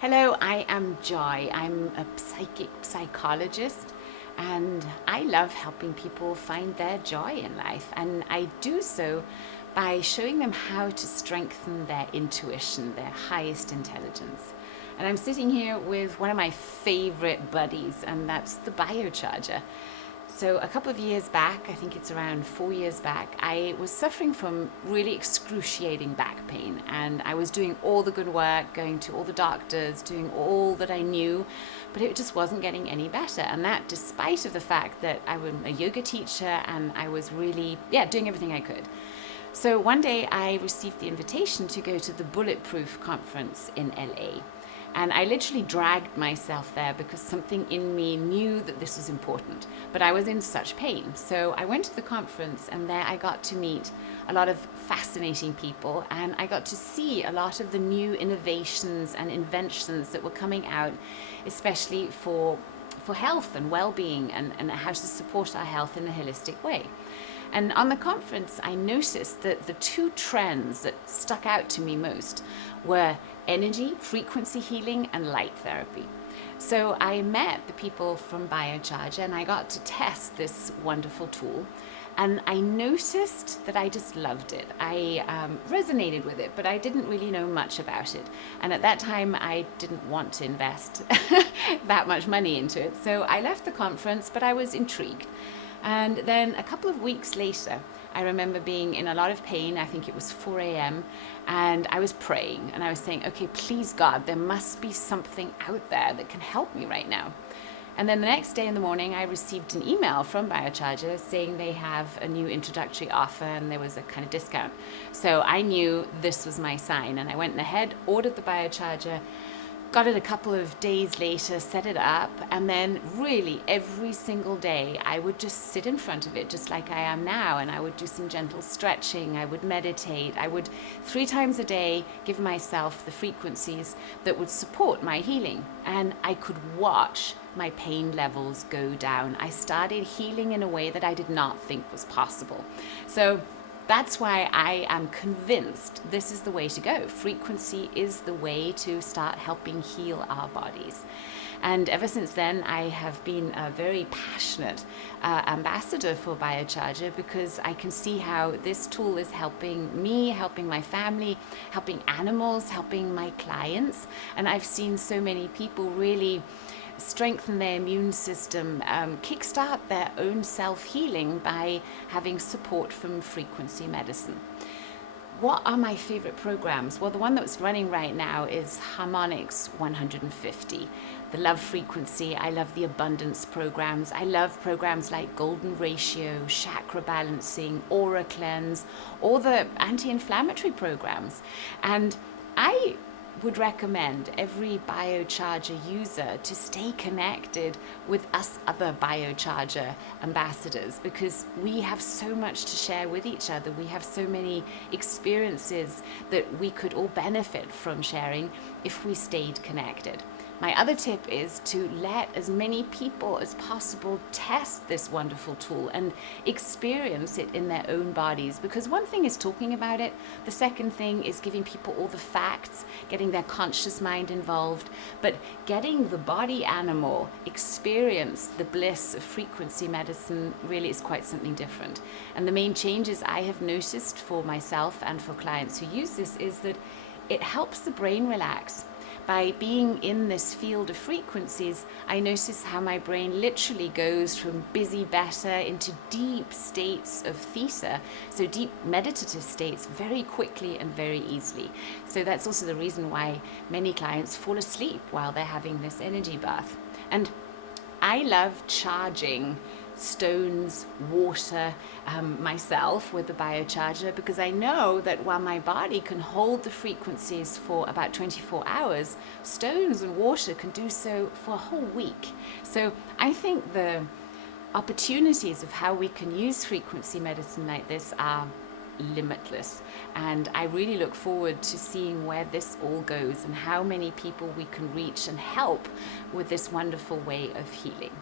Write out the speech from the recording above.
Hello, I am Joy. I'm a psychic psychologist and I love helping people find their joy in life. And I do so by showing them how to strengthen their intuition, their highest intelligence. And I'm sitting here with one of my favorite buddies, and that's the BioCharger. So a couple of years back, I think it's around 4 years back, I was suffering from really excruciating back pain, and I was doing all the good work, going to all the doctors, doing all that I knew, but it just wasn't getting any better. And that despite of the fact that I was a yoga teacher and I was really, doing everything I could. So one day I received the invitation to go to the Bulletproof conference in LA. And I literally dragged myself there because something in me knew that this was important, but I was in such pain. So I went to the conference, and there I got to meet a lot of fascinating people, and I got to see a lot of the new innovations and inventions that were coming out, especially for health and well-being, and how to support our health in a holistic way. And on the conference, I noticed that the two trends that stuck out to me most were energy, frequency healing, and light therapy. So I met the people from BioCharger and I got to test this wonderful tool. And I noticed that I just loved it. I resonated with it, but I didn't really know much about it. And at that time, I didn't want to invest that much money into it. So I left the conference, but I was intrigued. And then a couple of weeks later, I remember being in a lot of pain. I think it was 4 a.m. And I was praying and I was saying, okay, please God, there must be something out there that can help me right now. And then the next day in the morning, I received an email from BioCharger saying they have a new introductory offer and there was a kind of discount. So I knew this was my sign, and I went ahead, ordered the BioCharger, got it a couple of days later, set it up, and then really every single day I would just sit in front of it just like I am now, and I would do some gentle stretching, I would meditate, I would 3 times a day give myself the frequencies that would support my healing, and I could watch my pain levels go down. I started healing in a way that I did not think was possible. So that's why I am convinced this is the way to go. Frequency is the way to start helping heal our bodies. And ever since then, I have been a very passionate ambassador for BioCharger, because I can see how this tool is helping me, helping my family, helping animals, helping my clients. And I've seen so many people really strengthen their immune system, kickstart their own self-healing by having support from frequency medicine. What are my favorite programs? Well, the one that's running right now is Harmonics 150, the love frequency. I love the abundance programs. I love programs like Golden Ratio, chakra balancing, aura cleanse, or the anti-inflammatory programs. And I would recommend every BioCharger user to stay connected with us other BioCharger ambassadors, because we have so much to share with each other. We have so many experiences that we could all benefit from sharing if we stayed connected. My other tip is to let as many people as possible test this wonderful tool and experience it in their own bodies, because one thing is talking about it, the second thing is giving people all the facts, getting their conscious mind involved, but getting the body animal experience the bliss of frequency medicine really is quite something different. And the main changes I have noticed for myself and for clients who use this is that it helps the brain relax. By being in this field of frequencies, I notice how my brain literally goes from busy beta into deep states of theta, so deep meditative states, very quickly and very easily. So that's also the reason why many clients fall asleep while they're having this energy bath. And I love charging stones, water, myself with the BioCharger, because I know that while my body can hold the frequencies for about 24 hours, stones and water can do so for a whole week. So I think the opportunities of how we can use frequency medicine like this are limitless, and I really look forward to seeing where this all goes and how many people we can reach and help with this wonderful way of healing.